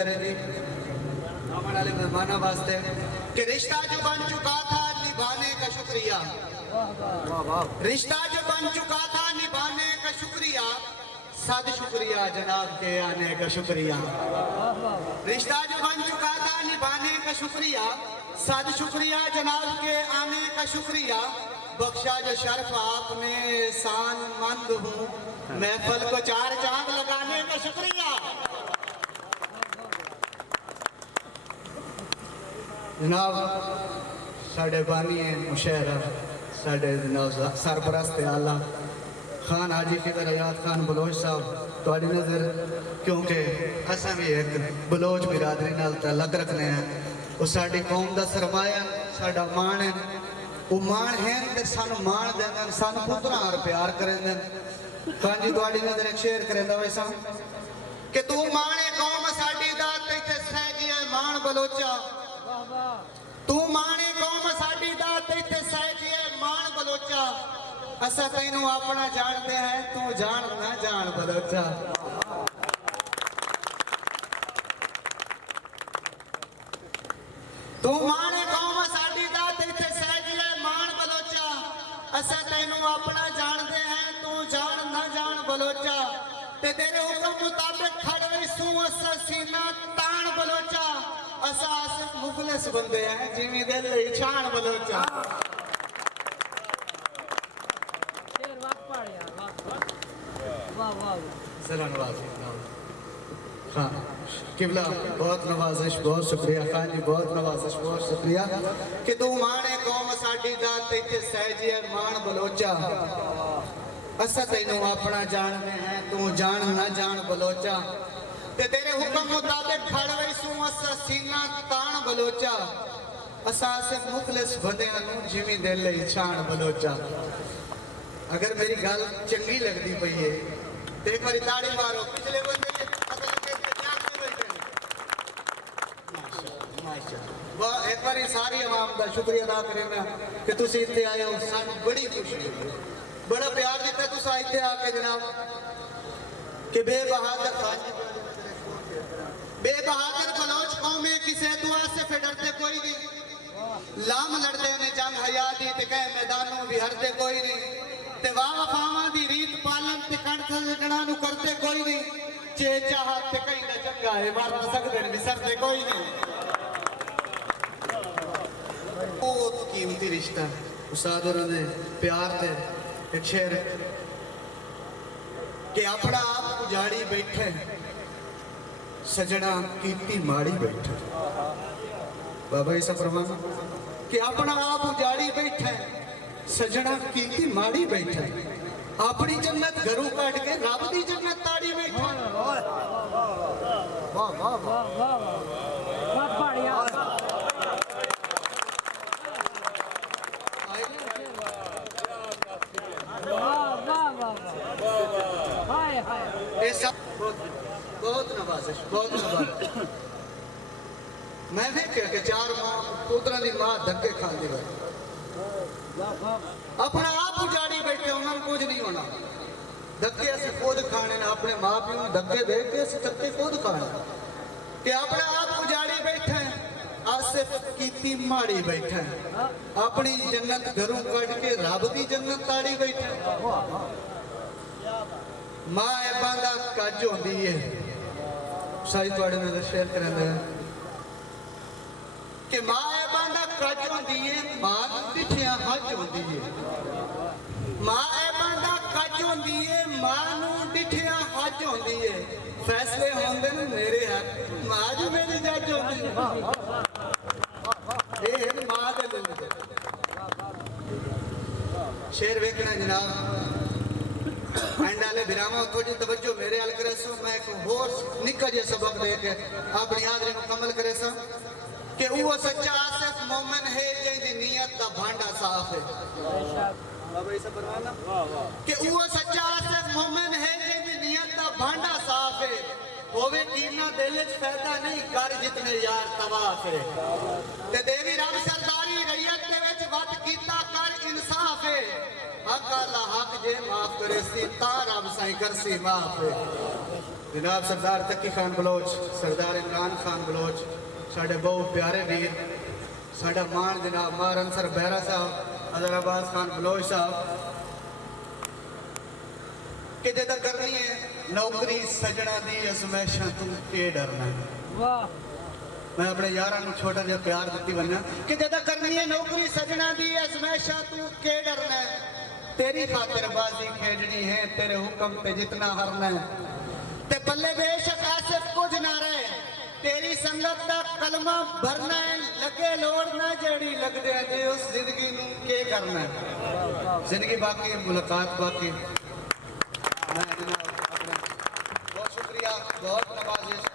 वाले मेहमाना वास्ते कि रिश्ता जो बन चुका था निभाने का शुक्रिया, रिश्ता जो बन चुका था निभाने का शुक्रिया, सद शुक्रिया जनाब के आने का शुक्रिया। रिश्ता जो बन चुका था निभाने का शुक्रिया, सद शुक्रिया जनाब के आने का शुक्रिया। बख्शा जो शर्फ आपने एहसान मंद हूँ, महफल को चार चांद लगाने का शुक्रिया। जनाब साढ़े बानी है मुशहरा साढ़े जनाब सरपरस्त आला खान हाजी फिकर हयात खान बलोच साहब थोड़ी नज़र, क्योंकि असा भी एक बलोच बिरादरी नाल तलक रखने हैं। वो साड़ी कौम का सरमाया साडा मान है, वो मान है ते सानू मान देंदे, सानू पुत्तरां नाल प्यार करेंदे। खान जी थोड़ी नज़र एक शेर करेंदा वैसा कि तू माने कौम साडी दा ते सह गया मान बलोचा, तू माने कौम साडी दा ते सह गया मान बलोचा। असा तैनू अपना जानते हैं, तू जान ना जान बलोचा। तू माने कौम साडी दा ते सह गया मान बलोचा। असा तैनू अपना जानते हैं, तू जान ना जान बलोचा। ते तेरे हुक्म मुताबिक खड़े सू असा सीना तान बलोचा। असा आसिफ मुखलिस बंदे हैं जिवें दिल लई छान बलोचा। हाँ किबला बहुत नवाजिश, बहुत शुक्रिया खान जी, बहुत नवाजिश, बहुत शुक्रिया कि तू माने कौम साडी दा ते सहजी मान बलोचा। असा तैनू अपना जानते हैं, तू जान ना जान बलोचा। ते तेरे हुक्म मुताबिक खड़ वही सू असा सीना तान बलोचा। असा सिर्फ मुखलिस बंदियां नूं जिवें दिल लई छान बलोचा। अगर मेरी गल चंगी लगती पई है तो एक बारी ताड़ी मारो, पिछले बंदे एक बार सारी आवाम का शुक्रिया अदा करें कि तुम इतने आए हो, सानू बड़ी खुशी है, बड़ा प्यार दिता तुसा इतने आके जनाब। कि बेबहादुर बलोच कौम है, किसी दुआ से फिर डरते कोई नहीं। लाम लड़ते ने जंग हया दी ते कह मैदानों भी हरते कोई नहीं। ते वाह वफावां दी रीत पालन ते कंठ सजणा नू करते कोई नहीं। जे चाहत ते कहीं ना चंगा है मार सकदे ने विसरते कोई नहीं। बहुत कीमती रिश्ता उस्ताद ने प्यार थे एक शेर कि अपना आप उजाड़ी बैठे सजना कीती माड़ी बैठे। बाबा इसा फरमान कि अपना आप उजाड़ी बैठे सजना कीती माड़ी बैठे। अपनी जन्नत घरों काट के रब दी जन्नत ताड़ी बैठे। वाह वाह वाह वाह बहुत नवाजिश, बहुत नवाजिश। मैं भी क्या कि चार मां पुत्रा दी मां धक्के खाती है, अपना आप उजाड़ी बैठे, उन्होंने कुछ नहीं होना। धक्के असं खुद खाने ने, अपने माँ प्यो धक्के दे के असं धक्के खुद खाने कि अपना आप उजाड़ी बैठे आसिफ कीती माड़ी बैठे। अपनी जन्नत घरों कट के रब दी जन्नत ताड़ी बैठे। मां ऐबां दा कज होंदी है, सारी थोड़े नजर शेयर करेंगे कि मां ऐबां दा कज होंदी है, मां पिछियां हज होंदी है। मां ऐबां दा कज होंदी है, मां नूं डिठियां हज होंदी है। फैसले होंदे ने मेरे हक, मां जो मेरी जज होंदी है। ये मां दे दिल शेर वेखना जनाब। एंड बिरामा थोड़ी तवज्जो मेरे हाल करे सो, मैं एक होर निक्का जिहा सबक दे के अपनी हाजरी मुकम्मल करे सा कि वो सच्चा आसिफ मोमिन है जिंदी नीयत दा भांडा साफ है। बाबा इसा फरमाना कि वो सच्चा आसिफ मोमिन है जिंदी नीयत दा भांडा साफ है। होवे कीना दिल च पैदा नहीं कर जितने यार तवाफ है। ते देवी रब सरदारी रैयत दे विच वत कीता कर इंसाफ है। हक अल्लाह हक जे माफ करे सी ता रब साईं कर सी माफ है। जनाब सरदार तकी खान बलोच, सरदार इमरान खान बलोच, साढ़े बहुत प्यारे वीर, साढ़ा मान जनाब मारन सर बहरा साहब, अजहर अब्बास खान बलोच साहब कि जदा करनी है नौकरी सजना दी अजमैशां तू के डरना है। वाह मैं अपने यारां नूं छोटा जिहा प्यार दित्ती बन्ना कि जदा करनी है नौकरी सजना दी अजमैशां तू के डरना है। तेरी खातिर बाजी खेडनी है, तेरे हुक्म पे जितना हरना है, ते पल्ले बेशक आसिफ कुछ ना रहे, तेरी संगत दा कलमा भरना है, लगे लोड़ना जेड़ी लगदे जे उस जिंदगी नूं के करना है। जिंदगी बाकी मुलाकात बाकी। मैं जनाब अपने बहुत शुक्रिया, बहुत नवाजिश।